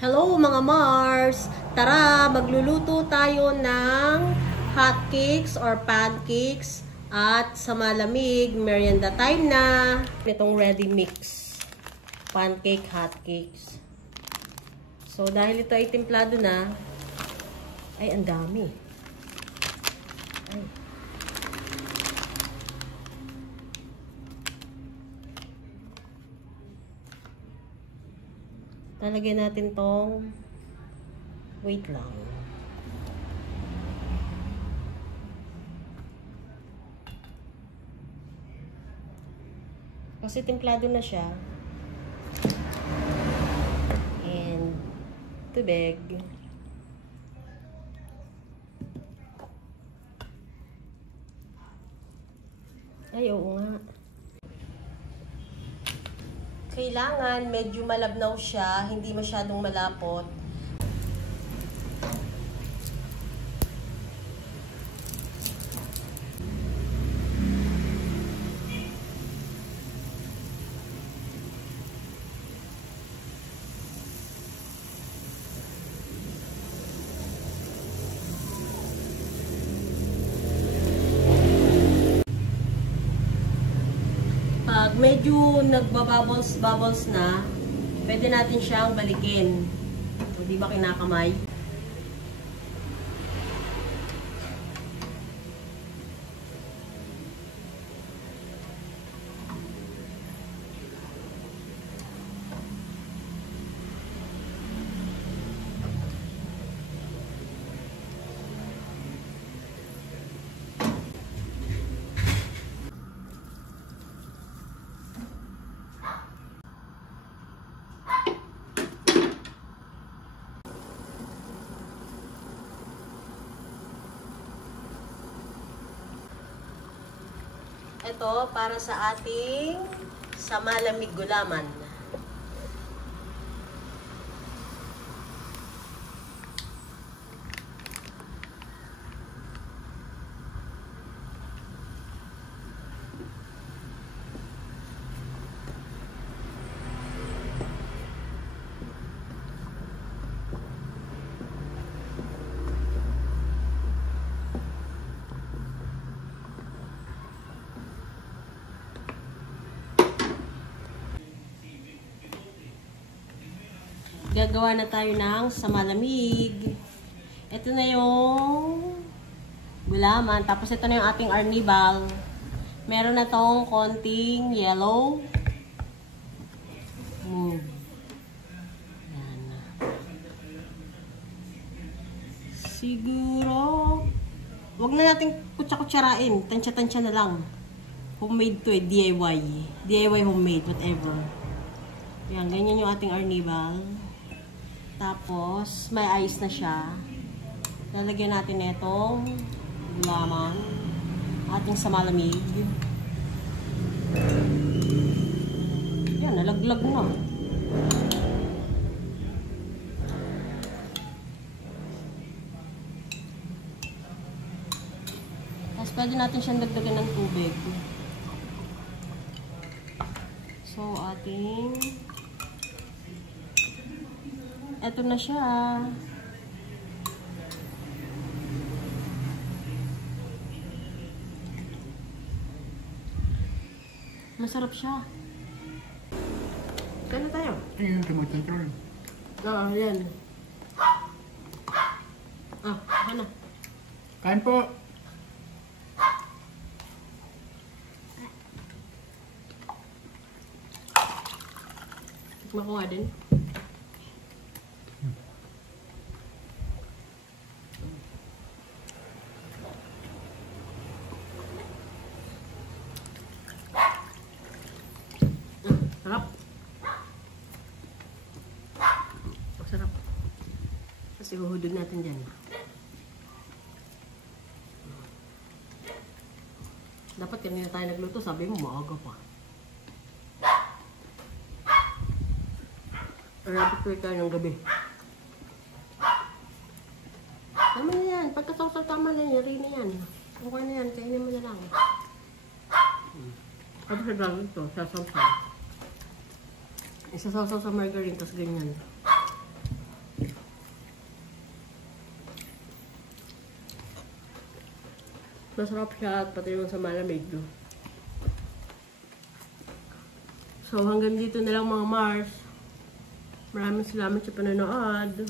Hello mga Mars! Tara, magluluto tayo ng hotcakes or pancakes at sa malamig, merienda time na. Itong ready mix. Pancake, hotcakes. So, dahil ito ay templado na, ay ang dami. Ay. Talagyan natin tong wait lang. Kasi templado na siya. And tubig. Ay, oo nga. Kailangan medyo malabnaw siya, hindi masyadong malapot. Pag medyo nagbabubbles na, pwede natin siyang balikin. So, di ba kinakamay? Ito para sa ating sa malamig gulaman. Gagawa na tayo ng sa malamig. Ito na yung gulaman. Tapos ito na yung ating arnibal. Meron na tong konting yellow. Yan. Siguro, wag na natin kutsa-kutsarain. Tansya-tansya na lang. Homemade to eh. DIY. DIY homemade. Whatever. Yan. Ganyan yung ating arnibal. Tapos, may ice na siya. Lalagyan natin itong gulaman. Ating sa malamig. Yan, nalaglag na. Tapos, pwede natin siyang dagdagan ng tubig. So, ating eto na siya. Masarap siya. Kaya na tayo. Ayun, remote control. Oo, yan. Ano? Kain po. Tikman ko nga din. Sarap. Sarap. Kasi huhudog natin dyan. Dapat kanina tayo nagluto, sabi mo maaga pa. Dapat ko kayo ng gabi. Tama na yan. Pagkasawsaw tama na yan. Rin na yan. Okay na yan. Kainin mo na lang. Tapos sa gagawin ito, sasawsaw. Isasawsaw sa margarine, tapos ganyan. Masarap siya at pati yung sa malamig. So, hanggang dito na lang mga Mars. Maraming salamat sa panonood.